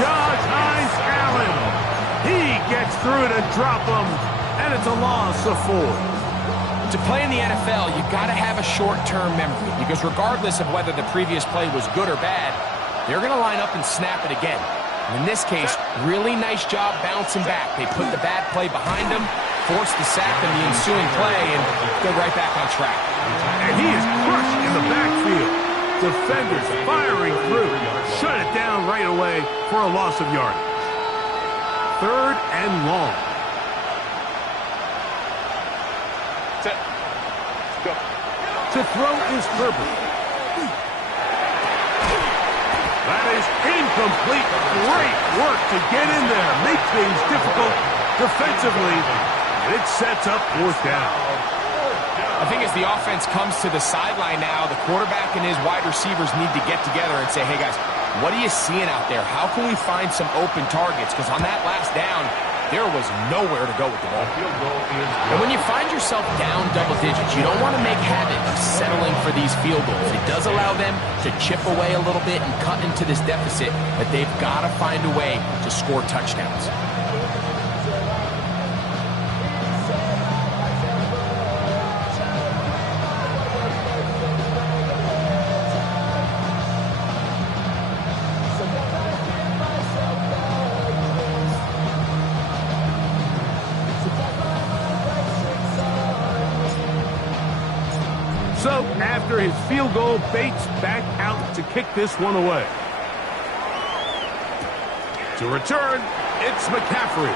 Josh Hines Allen. He gets through to drop him, and it's a loss of 4. To play in the NFL, you've got to have a short-term memory, because regardless of whether the previous play was good or bad, they're going to line up and snap it again. In this case, really nice job bouncing back. They put the bad play behind them, forced the sack in the ensuing play, and go right back on track. And he is crushed in the backfield. Defenders firing through. Shut it down right away for a loss of yardage. 3rd and long. Set. Go. To throw is Herbert. That is incomplete. Great work to get in there. Make things difficult defensively. And it sets up 4th down. I think as the offense comes to the sideline now, the quarterback and his wide receivers need to get together and say, hey, guys, what are you seeing out there? How can we find some open targets? Because on that last down, there was nowhere to go with the ball. And when you find yourself down double digits, you don't want to make habit of settling for these field goals. It does allow them to chip away a little bit and cut into this deficit, but they've got to find a way to score touchdowns. So, after his field goal, Bates back out to kick this one away. To return, it's McCaffrey.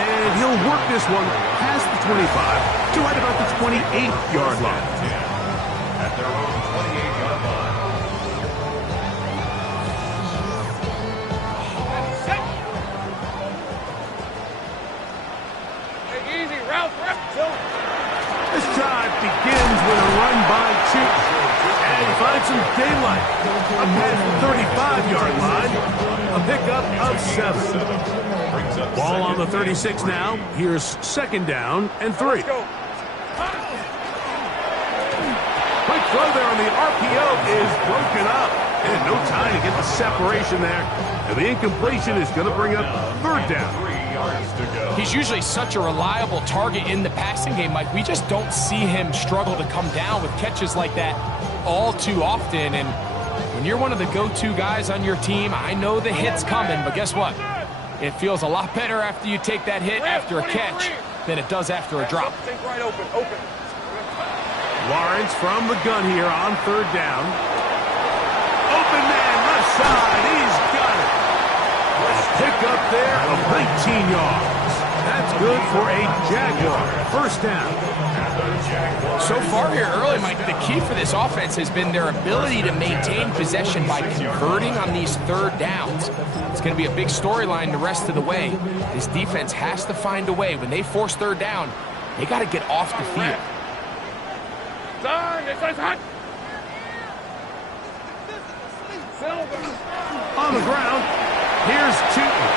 And he'll work this one past the 25 to right about the 28-yard line. At their own 28-yard line. Hey, easy, route. This drive begins with a run by Chief. And he finds some daylight. Up past the 35-yard line. A pickup of 7. Ball on the 36 now. Here's 2nd down and 3. Quick throw there on the RPO is broken up. And no time to get the separation there. And the incompletion is going to bring up 3rd down. He's usually such a reliable target in the passing game, Mike. We just don't see him struggle to come down with catches like that all too often. And when you're one of the go-to guys on your team, I know the hit's coming, but guess what? It feels a lot better after you take that hit after a catch than it does after a drop. Right open. Lawrence from the gun here on 3rd down. Open man, left side. He's got it. A pickup there of 19 yards. That's good for a Jaguar. 1st down. So far here early, Mike, the key for this offense has been their ability to maintain possession by converting on these 3rd downs. It's going to be a big storyline the rest of the way. This defense has to find a way. When they force 3rd down, they got to get off the field. On the ground, here's Tootin.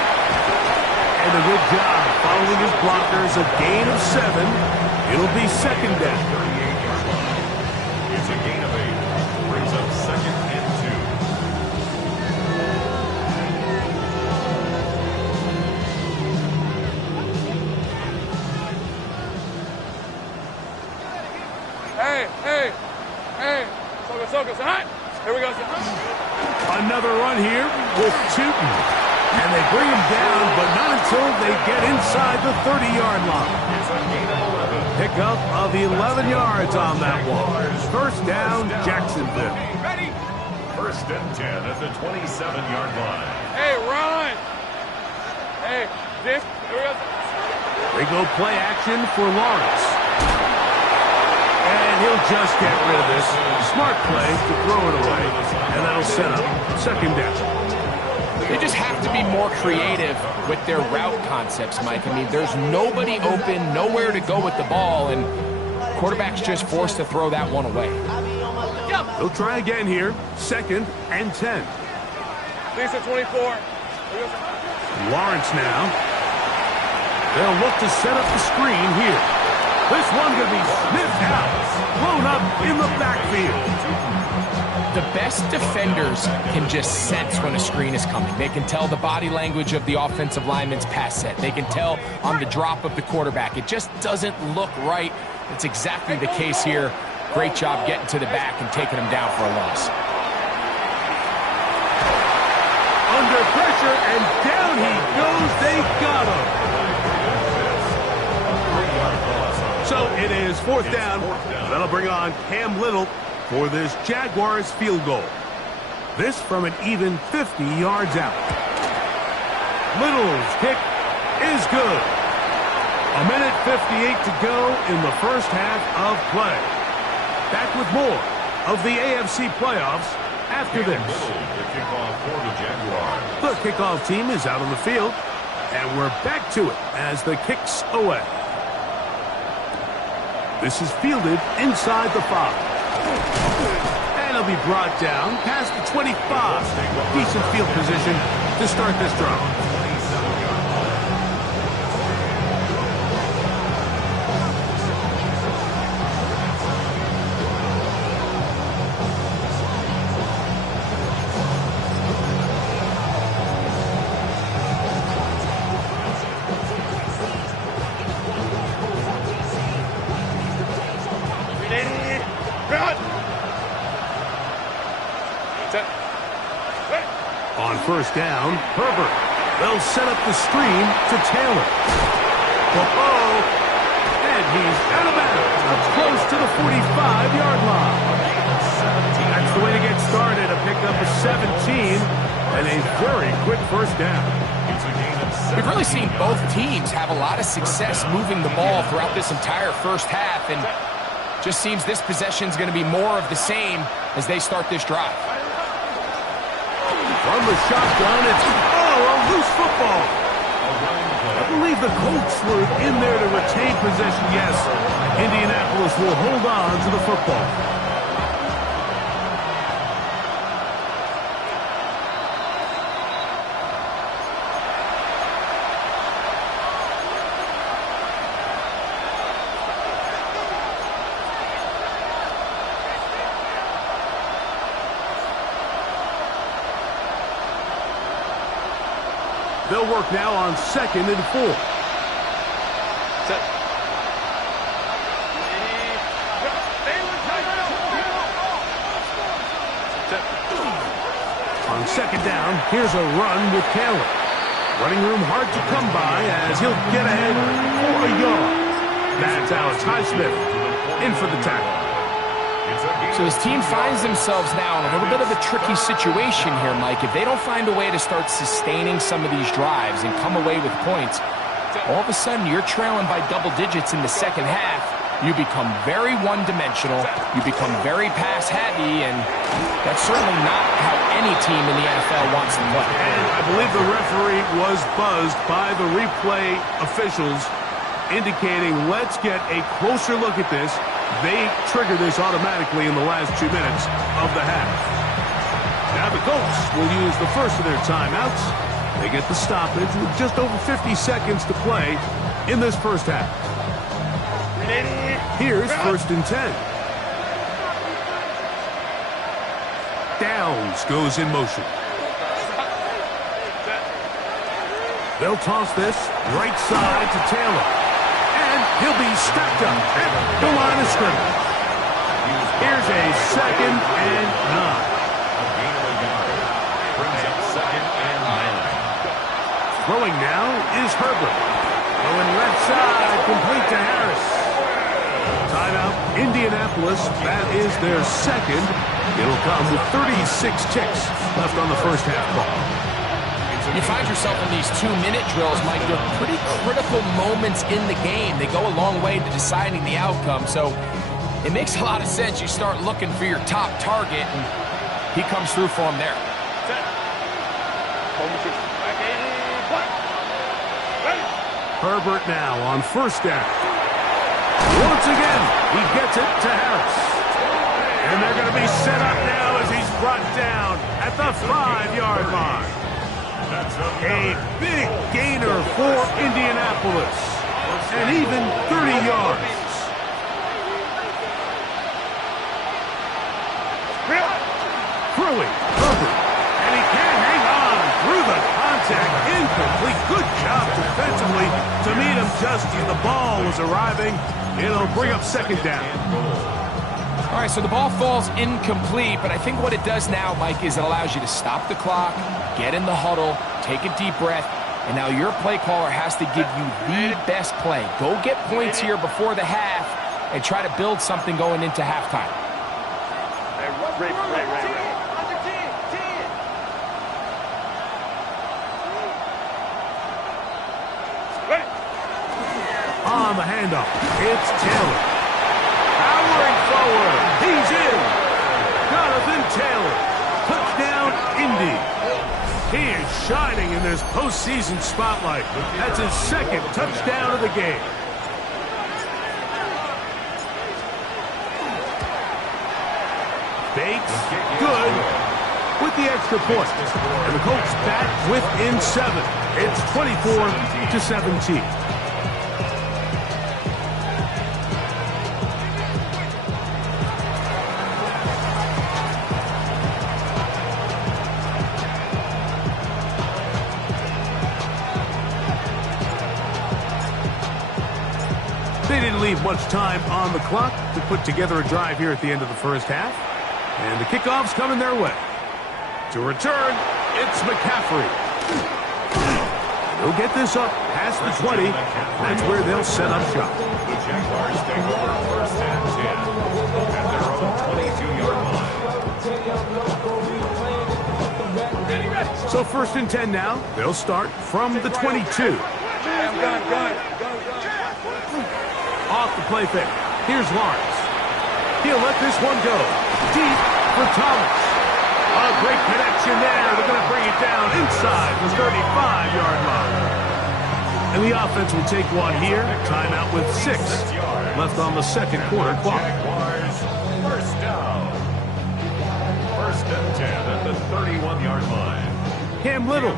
And a good job following his blockers. A gain of 7. It'll be 2nd down. It's a gain of 8. Brings up 2nd and 2. Hey. Focus. Here we go. Another run here with Tootin. And they bring him down, but not until they get inside the 30-yard line. It's a gain of 11. Pickup of 11 yards on that one. 1st down, Jacksonville. Ready? 1st and 10 at the 27-yard line. Hey, run. Hey, this. Here we go. They go play action for Lawrence. And he'll just get rid of this. Smart play to throw it away. And that'll set up 2nd down. They just have to be more creative with their route concepts, Mike. I mean, there's nobody open, nowhere to go with the ball, and quarterback's just forced to throw that one away. They'll try again here. 2nd and 10. Lisa 24. Lawrence now. They'll look to set up the screen here. This one going to be sniffed out. Blown up in the backfield. The best defenders can just sense when a screen is coming. They can tell the body language of the offensive lineman's pass set. They can tell on the drop of the quarterback. It just doesn't look right. It's exactly the case here. Great job getting to the back and taking him down for a loss. Under pressure, and down he goes. They got him. So it is fourth down. That'll bring on Cam Little for this Jaguars field goal. This from an even 50 yards out. Little's kick is good. 1:58 to go in the first half of play. Back with more of the AFC playoffs after this. The kickoff team is out on the field, and we're back to it as the kick's away. This is fielded inside the 5. And it'll be brought down past the 25. Decent field position to start this drive. On first down, Herbert. They'll set up the screen to Taylor. And he's out of bounds, up close to the 45-yard line. That's the way to get started. A pickup of 17 and a very quick first down. We've really seen both teams have a lot of success moving the ball throughout this entire first half, and just seems this possession is going to be more of the same as they start this drive. From the shotgun, it's, a loose football. I believe the Colts were in there to retain possession. Yes, Indianapolis will hold on to the football. They'll work now on 2nd and 4. On 2nd down, here's a run with Taylor. Running room hard to come by as he'll get ahead for a yard. That's Alex Highsmith in for the tackle. So his team finds themselves now in a little bit of a tricky situation here, Mike. If they don't find a way to start sustaining some of these drives and come away with points, all of a sudden you're trailing by double digits in the second half. You become very one-dimensional. You become very pass-heavy, and that's certainly not how any team in the NFL wants to play. And I believe the referee was buzzed by the replay officials, indicating let's get a closer look at this. They trigger this automatically in the last 2 minutes of the half. Now the Colts will use the first of their timeouts. They get the stoppage with just over 50 seconds to play in this first half. Here's 1st and 10. Downs goes in motion. They'll toss this right side to Taylor. And he'll be stepped up at the line of scrimmage. Here's a 2nd and 9. Throwing now is Herbert. Going left side, complete to Harris. Timeout, Indianapolis. That is their 2nd. It'll come with 36 ticks left on the first half clock. You find yourself in these 2-minute drills, Mike. They're pretty critical moments in the game. They go a long way to deciding the outcome. So it makes a lot of sense. You start looking for your top target, and he comes through for him there. Herbert now on first down. Once again, he gets it to Harris. And they're going to be set up now as he's brought down at the 5-yard line. A big gainer for Indianapolis. And even 30 yards. throwing. Herbert. And he can't hang on through the contact. Incomplete. Good job defensively to meet him just as the ball was arriving. It'll bring up second down. All right, so the ball falls incomplete, but I think what it does now, Mike, is it allows you to stop the clock, get in the huddle, take a deep breath, and now your play caller has to give you the best play. Go get points here before the half and try to build something going into halftime. On the handoff, it's Taylor. Powering forward, he's in. Jonathan Taylor, touchdown Indy. He is shining in this postseason spotlight. That's his second touchdown of the game. Bates, good, with the extra point. And the Colts back within 7. It's 24-17. They didn't leave much time on the clock to put together a drive here at the end of the first half. And the kickoff's coming their way. To return, it's McCaffrey. He'll get this up past the 20. That's where they'll set up shop. The Jaguars take over first and 10 at their own 22-yard line. So first and 10 now. They'll start from the 22. Off the play fake. Here's Lawrence. He'll let this one go. Deep for Thomas. A great connection there. They're going to bring it down inside the 35-yard line. And the offense will take one here. Timeout with 6 left on the second quarter clock. Jaguars first down. First and 10 at the 31-yard line. Cam Little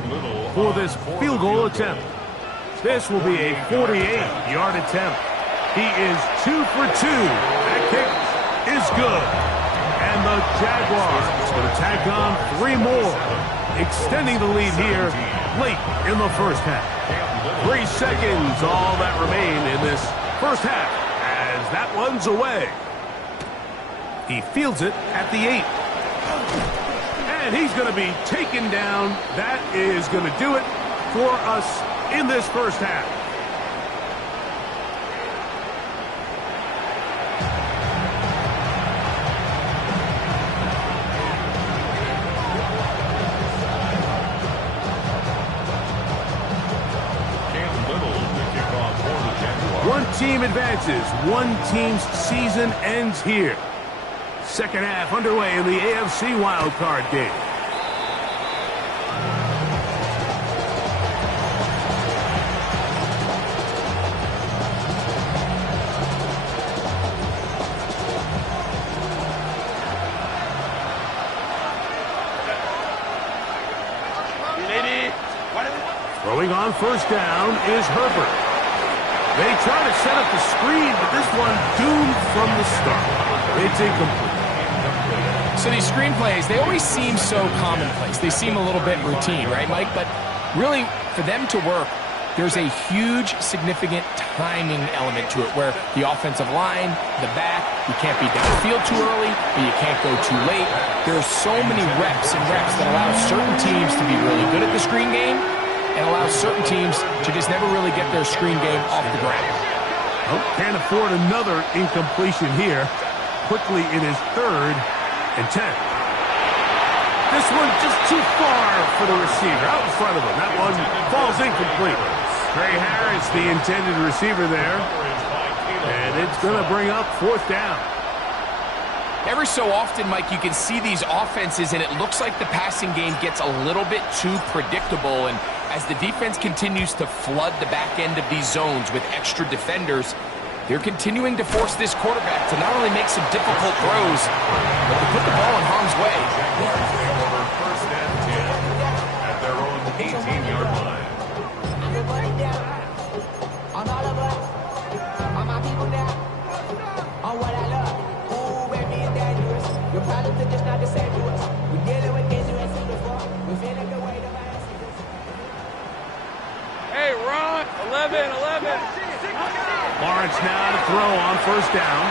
for this field goal attempt. This will be a 48-yard attempt. He is 2 for 2. That kick is good. And the Jaguars going to tack on 3 more, extending the lead here late in the first half. 3 seconds, all that remain in this first half, as that one's away. He fields it at the 8. And he's going to be taken down. That is going to do it for us in this first half. One team advances. One team's season ends here. Second half underway in the AFC wildcard game. Throwing on first down is Herbert. They try to set up the screen, but this one doomed from the start. It's incomplete. So these screen plays, they always seem so commonplace. They seem a little bit routine, right, Mike? But really, for them to work, there's a huge, significant timing element to it where the offensive line, the back, you can't be downfield too early, but you can't go too late. There's so many reps and reps that allow certain teams to be really good at the screen game and allow certain teams to just never really get their screen game off the ground. Oh, can't afford another incompletion here. Quickly in his 3rd and 10. This one just too far for the receiver. Out in front of him. That one falls incomplete. Trey Harris, the intended receiver there. And it's going to bring up 4th down. Every so often, Mike, you can see these offenses, and it looks like the passing game gets a little bit too predictable. And as the defense continues to flood the back end of these zones with extra defenders, they're continuing to force this quarterback to not only make some difficult throws, but to put the ball in harm's way. Jaguars take over first and 10 at their own 18-yard line. On what I love, ooh, baby, it's dangerous. Your problems are just not the same to us. Hey, Ron, 11. Lawrence now to throw on first down.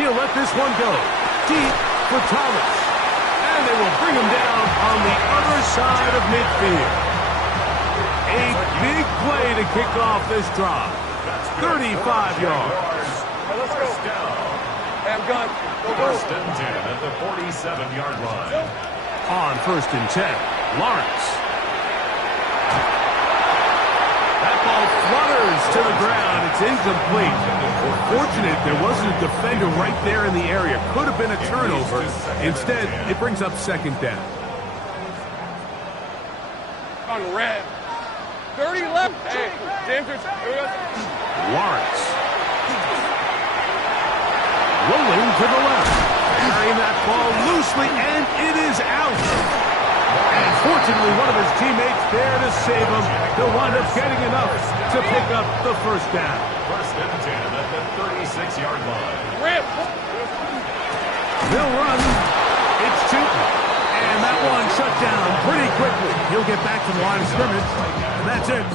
He'll let this one go. Deep for Thomas. And they will bring him down on the other side of midfield. A big play to kick off this drive. 35 yards. Hey, let's go. Hey, I'm gone. Go. First and 10 at the 47-yard line. On first and 10, Lawrence. That ball flutters to the ground. It's incomplete. Fortunate there wasn't a defender right there in the area. Could have been a turnover. Instead, it brings up second down. On red. 30 left. Hey, James, here we go. Lawrence. Rolling to the left. Carrying that ball loosely, and it is out. And fortunately, one of his teammates there to save him. He'll wind up getting enough to pick up the first down. First and 10 at the 36-yard line. Rip. They'll run. It's Tootin. And that one shut down pretty quickly. He'll get back to the line of scrimmage, and that's it.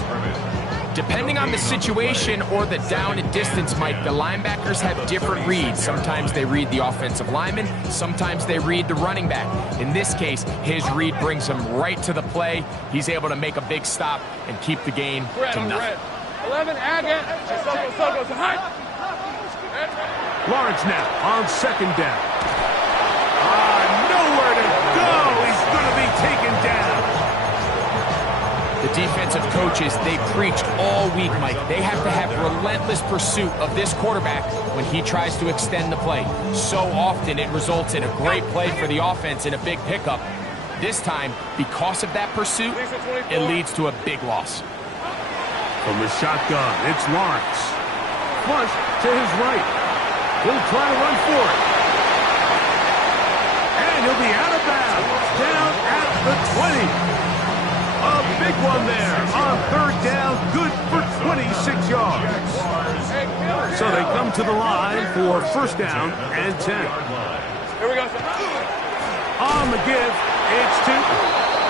Depending on the situation or the down and distance, Mike, the linebackers have different reads. Sometimes they read the offensive lineman. Sometimes they read the running back. In this case, his read brings him right to the play. He's able to make a big stop and keep the gain to nothing. 11, again. Soko, high. Lawrence now on second down. Nowhere to go. He's going to be taken down. The defensive coaches, they preach all week, Mike. They have to have relentless pursuit of this quarterback when he tries to extend the play. So often it results in a great play for the offense and a big pickup. This time, because of that pursuit, it leads to a big loss. From the shotgun, it's Lawrence. Flush to his right. He'll try to run for it. And he'll be out of bounds. Down at the 20. A big one there on third down. Good for 26 yards. So they come to the line for first down and 10. Here we go. On the give, it's Tootin.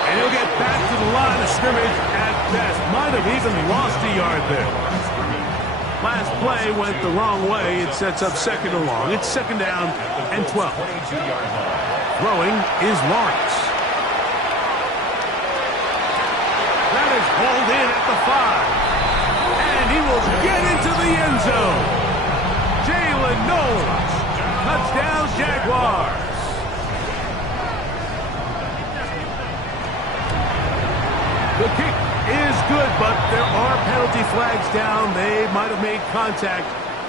And he'll get back to the line of scrimmage at best. Might have even lost a yard there. Last play went the wrong way. It sets up second and long. It's second down and 12. Throwing is Lawrence. That is hauled in at the 5. And he will get into the end zone. Jalen Knowles. Touchdown, Jaguars. The kick is good, but there are penalty flags down. They might have made contact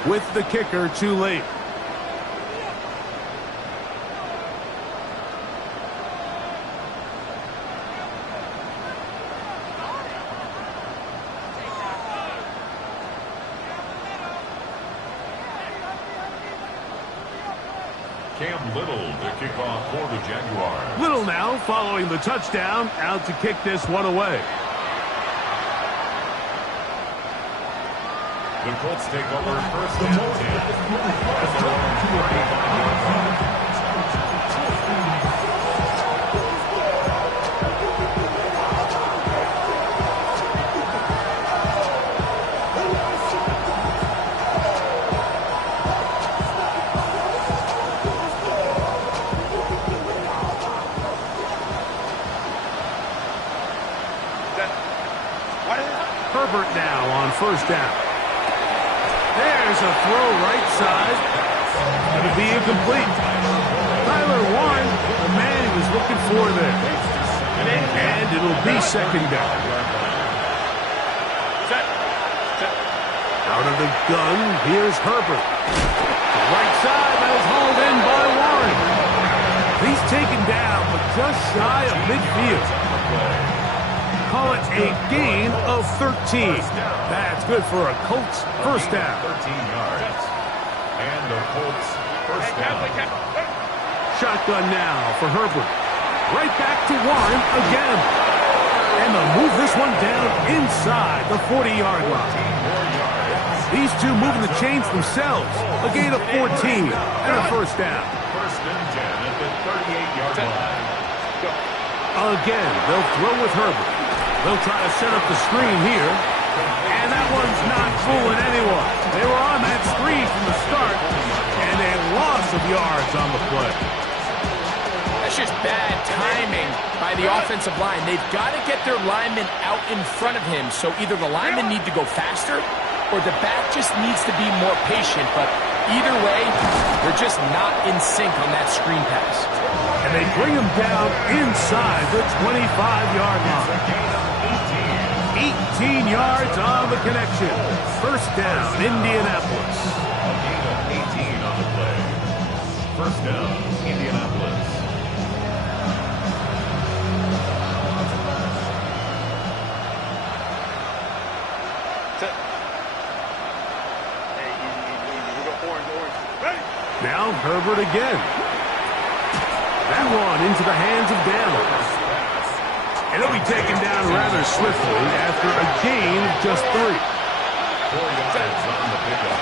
with the kicker too late. Cam Little to kick off for the Jaguars. Little now following the touchdown, out to kick this one away. The Colts take over first and 10 at their own 45-yard line. Herbert now on first down. There's a throw right side. Going to be incomplete. Tyler Warren, the man he was looking for there. And it'll be second down. Out of the gun, here's Herbert. Right side, that is hauled in by Warren. He's taken down, but just shy of midfield. Call it a gain of 13. That's good for a Colts first down. 13 yards. And the Colts first down. Shotgun now for Herbert. Right back to Warren again. And they'll move this one down inside the 40-yard line. These two moving the chains themselves. A gain of 14 and a first down. First and 10 at the 38-yard line. Again, they'll throw with Herbert. They'll try to set up the screen here. And that one's not fooling anyone. They were on that screen from the start, and a loss of yards on the play. That's just bad timing by the offensive line. They've got to get their linemen out in front of him, so either the linemen need to go faster or the back just needs to be more patient. But either way, they're just not in sync on that screen pass. And they bring him down inside the 25-yard line. 18 yards on the connection. First down, Indianapolis. A gain of 18 on the play. First down, Indianapolis. Now Herbert again. That one into the hands of Daniels. And he'll be taken down rather swiftly after a gain of just 3. 4 yards on the pickup.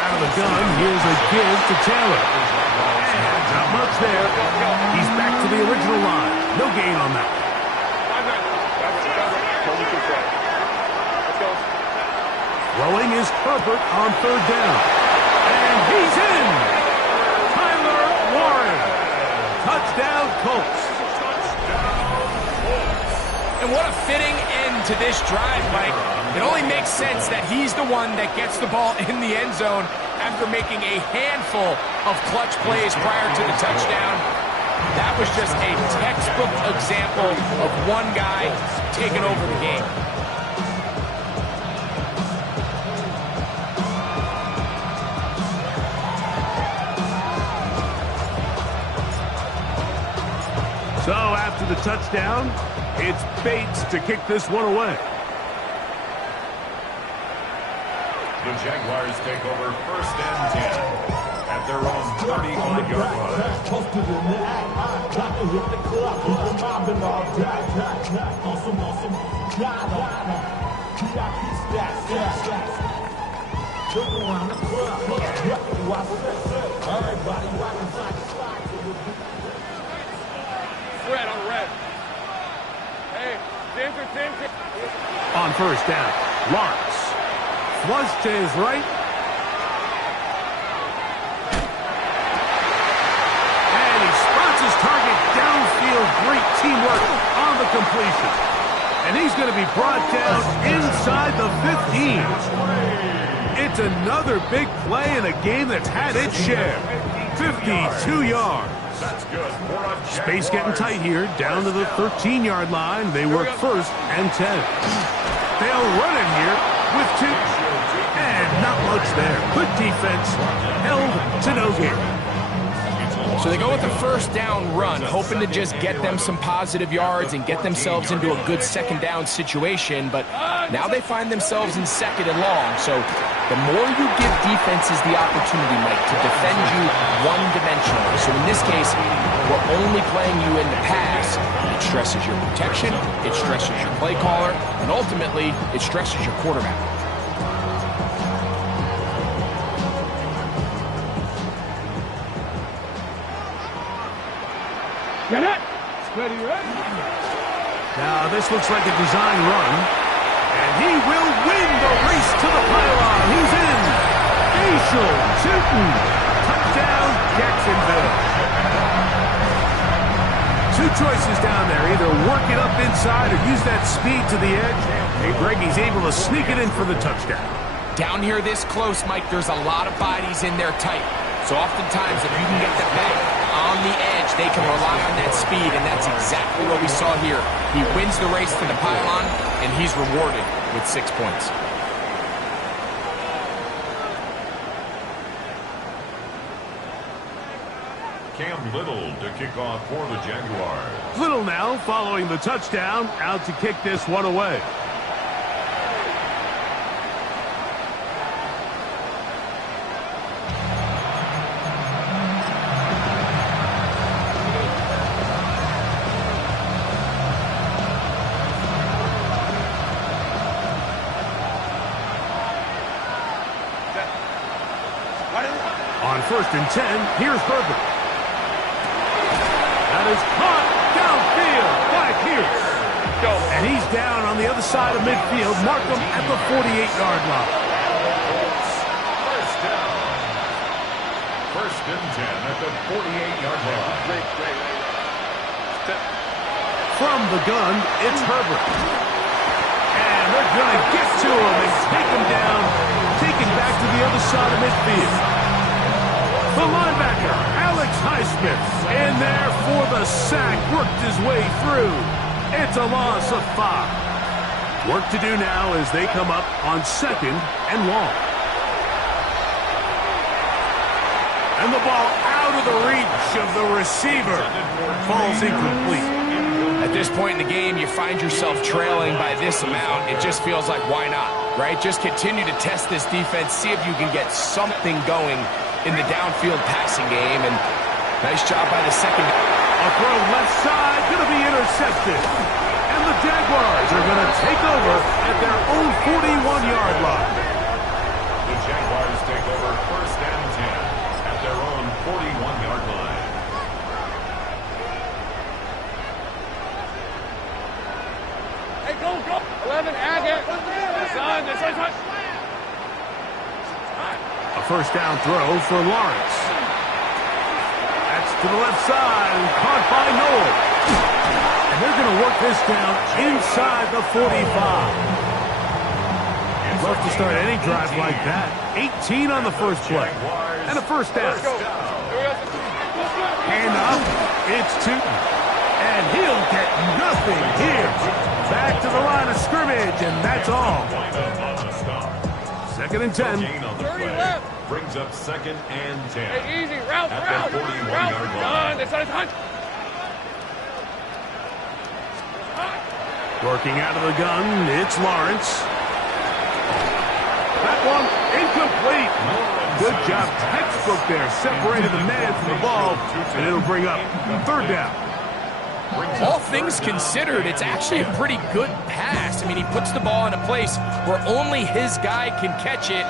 Out of the gun, here's a give to Taylor. And not much there. He's back to the original line. No gain on that. Throwing is Herbert on third down. And he's in! Tyler Warren. Touchdown, Colts. And what a fitting end to this drive, Mike. It only makes sense that he's the one that gets the ball in the end zone after making a handful of clutch plays prior to the touchdown. That was just a textbook example of one guy taking over the game. So after the touchdown, it's Bates to kick this one away. The Jaguars take over first and 10 at their own 35-yard line. Red on red. Hey, James. On first down, Lawrence. Flush to his right. And he spots his target downfield. Great teamwork on the completion. And he's going to be brought down inside the 15. It's another big play in a game that's had its share. 52 yards. That's good. Space getting tight here, down to the 13-yard line. They work first and 10. They'll run it here with 2. And not much there. Good defense, held to no gain. So they go with the first down run, hoping to just get them some positive yards and get themselves into a good second down situation. But now they find themselves in second and long. So the more you give defenses the opportunity, Mike, to defend you one-dimensionally. So in this case, we're only playing you in the pass. It stresses your protection, it stresses your play caller, and ultimately, it stresses your quarterback. Get it! Ready, ready? Now this looks like a design run. And he will win the race to the pylon. He's in. Facial Tootin. Touchdown, Jacksonville. 2 choices down there. Either work it up inside or use that speed to the edge. Hey, Greg, he's able to sneak it in for the touchdown. Down here this close, Mike, there's a lot of bodies in there tight. So oftentimes, if you can get the back on the edge, they can rely on that speed, and that's exactly what we saw here. He wins the race to the pylon, and he's rewarded with 6 points. Cam Little to kick off for the Jaguars. Little now, following the touchdown, out to kick this one away. On first and 10, here's Herbert. That is caught downfield by Pierce. And he's down on the other side of midfield. Mark him at the 48-yard line. First down. First and 10 at the 48-yard line. From the gun, it's Herbert. And they're going to get to him and take him down, taken back to the other side of midfield. The linebacker, Alex Highsmith, in there for the sack, worked his way through. It's a loss of 5. Work to do now as they come up on 2nd and long. And the ball out of the reach of the receiver. Falls incomplete. At this point in the game, you find yourself trailing by this amount. It just feels like, why not, right? Just continue to test this defense, see if you can get something going in the downfield passing game. And nice job by the second. A throw left side, going to be intercepted. And the Jaguars are going to take over at their own 41-yard line. The Jaguars take over first and 10 at their own 41-yard line. Hey, go, go. 11, Agate. A first down throw for Lawrence. That's to the left side, caught by Noel. And they're going to work this down inside the 45. Love to start any drive like that. 18 on the first play. And a first down. Hand up, it's Tootin. And he'll get nothing here. Back to the line of scrimmage, and that's all. 2nd and 10. Brings up 2nd and 10. Hey, easy, route. At the 41-yard line. Working out of the gun, it's Lawrence. That one incomplete. Good job, textbook there. Separated the man from the ball, and it'll bring up 3rd down. All things considered, it's actually a pretty good pass. I mean, he puts the ball in a place where only his guy can catch it.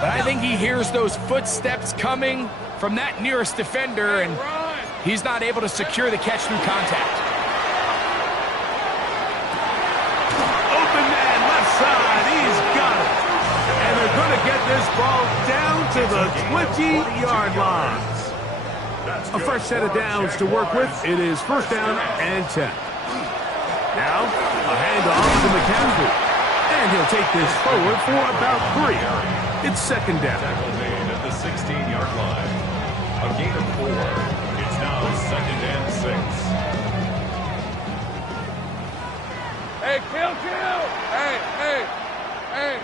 But I think he hears those footsteps coming from that nearest defender, and he's not able to secure the catch through contact. Open man, left side, he's got it. And they're going to get this ball down to the 20-yard line. A fresh set of downs to work with. It is first down and 10. Now, a handoff to McCaffrey. And he'll take this forward for about 3. It's 2nd down. Tackle made at the 16-yard line. A gain of 4. It's now 2nd and 6. Hey, kill. Hey.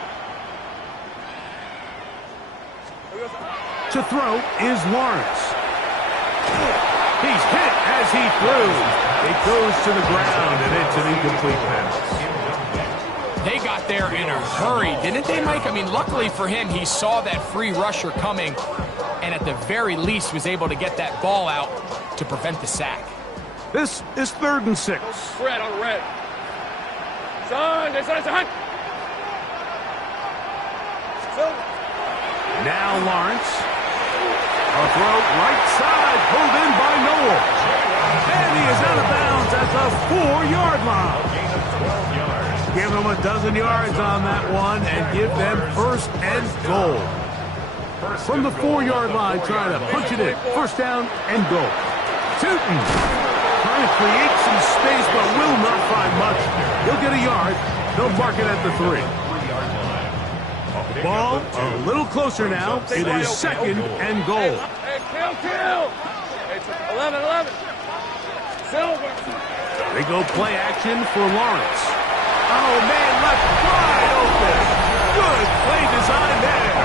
To throw is Lawrence. He's hit as he threw. It goes to the ground, and it's an incomplete pass. They got there in a hurry, didn't they, Mike? I mean, luckily for him, he saw that free rusher coming, and at the very least was able to get that ball out to prevent the sack. This is 3rd and 6. Red on red. Son. Now Lawrence. A throw right side, pulled in by Noel. And he is out of bounds at the 4-yard line. Gain of 12 yards. Give them a dozen yards on that one and give them first and goal. From the 4-yard line, trying to punch it in. First down and goal. Tootin trying to create some space, but will not find much. He'll get a yard. They'll mark it at the 3. Ball a little closer now. It is 2nd and goal. Hey, kill. It's 11. Silver. They go play action for Lawrence. Oh, man, left wide open. Good play design there.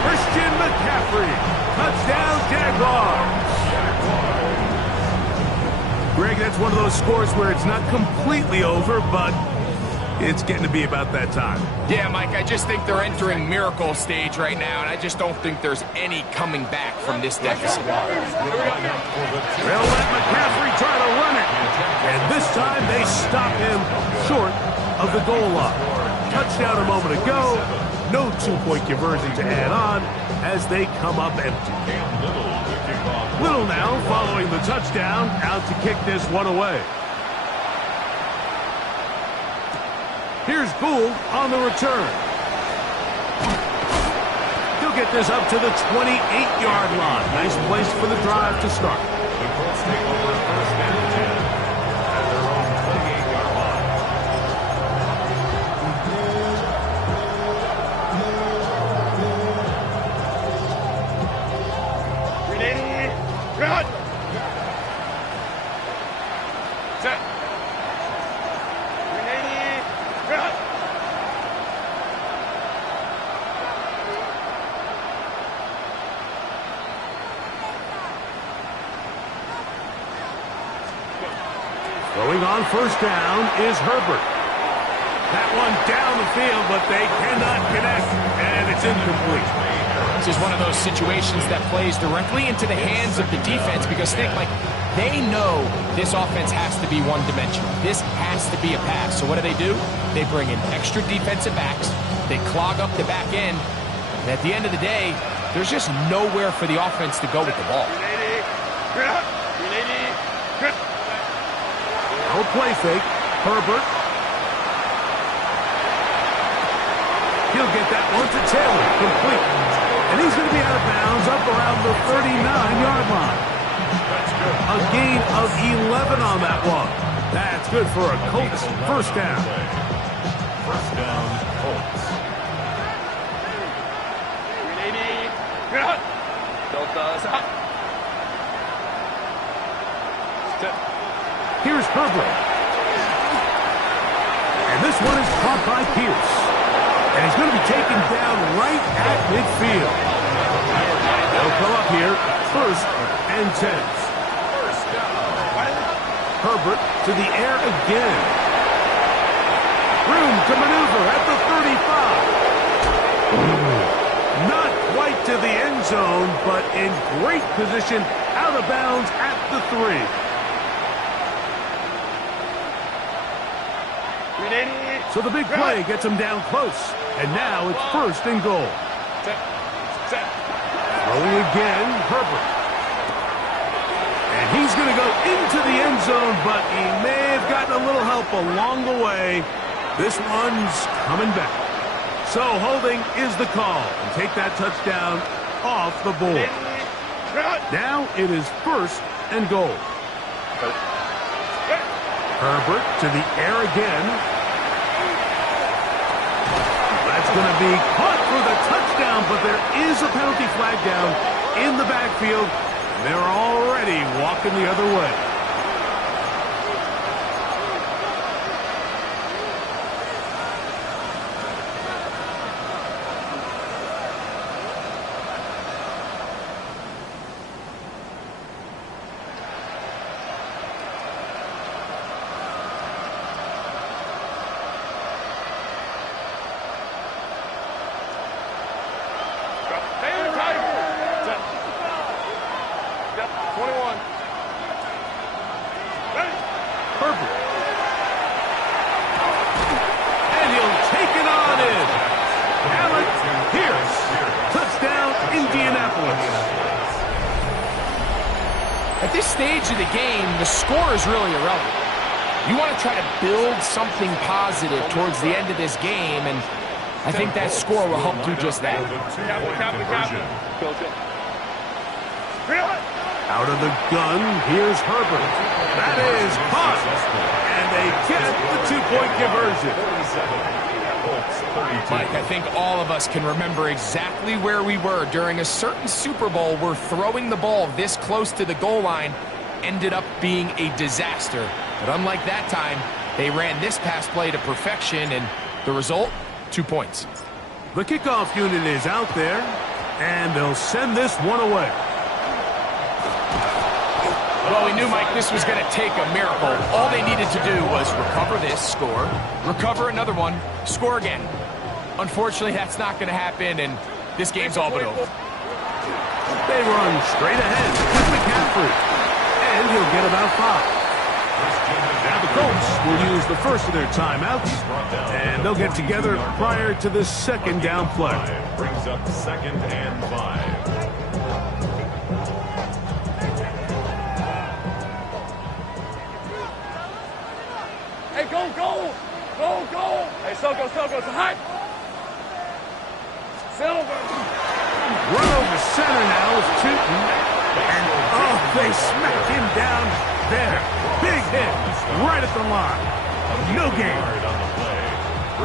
Christian McCaffrey. Touchdown, Jaguars. Greg, that's one of those scores where it's not completely over, but it's getting to be about that time. Yeah, Mike, I just think they're entering miracle stage right now, and I just don't think there's any coming back from this deficit. They'll let McCaffrey try to run it. And this time they stop him short of the goal line. Touchdown a moment ago. No 2-point conversion to add on as they come up empty. Cam Little to kick off Little now following the touchdown, out to kick this one away. Here's Gould on the return. He'll get this up to the 28-yard line. Nice place for the drive to start. The Colts take over first and 10 at their own 28-yard line. Run! Set. Run! Throwing on first down is Herbert. That one down the field, but they cannot connect, and it's incomplete. This is one of those situations that plays directly into the hands of the defense because, Nick, like, they know this offense has to be one-dimensional. This has to be a pass. So what do? They bring in extra defensive backs. They clog up the back end. And at the end of the day, there's just nowhere for the offense to go with the ball. No play fake. Herbert. He'll get that one to Taylor. Complete. And he's going to be out of bounds up around the 39-yard line. A gain of 11 on that one. That's good for a Colts first down. First down, Colts. Here's Herbert. And this one is caught by Pierce. And he's going to be taken down right at midfield. They'll come up here, first and 10. Herbert to the air again. Room to maneuver at the 35. Not quite to the end zone, but in great position out of bounds at the 3. So the big play gets him down close. And now it's first and goal. Throwing again, Herbert. And he's going to go into the end zone, but he may have gotten a little help along the way. This one's coming back. So holding is the call. And take that touchdown off the board. Now it is first and goal. Herbert to the air again. That's going to be caught for the touchdown, but there is a penalty flag down in the backfield. They're already walking the other way. At this stage of the game, the score is really irrelevant. You want to try to build something positive towards the end of this game, and I think that score will help do just that. Out of the gun, here's Herbert. That is caught, and they get the two-point conversion. Mike, I think all of us can remember exactly where we were during a certain Super Bowl where throwing the ball this close to the goal line ended up being a disaster. But unlike that time, they ran this pass play to perfection, and the result, 2 points. The kickoff unit is out there, and they'll send this one away. Well, we knew, Mike, this was going to take a miracle. All they needed to do was recover this, score, recover another one, score again. Unfortunately, that's not going to happen, and this game's all but over. They run straight ahead with McCaffrey, and he'll get about 5. Now the Colts will use the first of their timeouts, and they'll get together prior to the second down play. Brings up second and 5. Soko, hot. Silver. Run over center now is Tootin. And, oh, they smacked him down there. Big hit right at the line. No gain.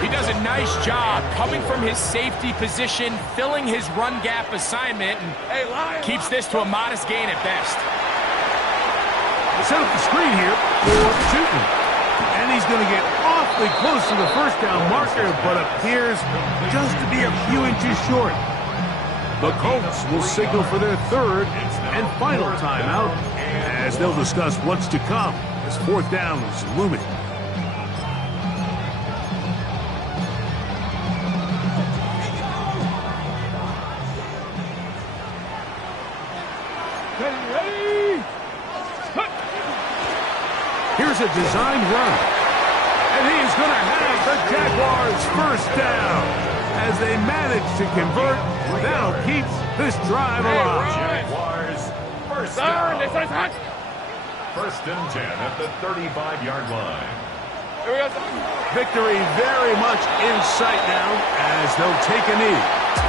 He does a nice job coming from his safety position, filling his run gap assignment, and keeps this to a modest gain at best. Set up the screen here for Tootin. And he's going to get awfully close to the first down marker, but appears just to be a few inches short. The Colts will signal for their third and final timeout as they'll discuss what's to come as fourth down is looming. Here's a designed run. And he's going to have the Jaguars first down. As they manage to convert, that'll keep this drive alive. Jaguars first down. First and 10 at the 35-yard line. Victory very much in sight now as they'll take a knee.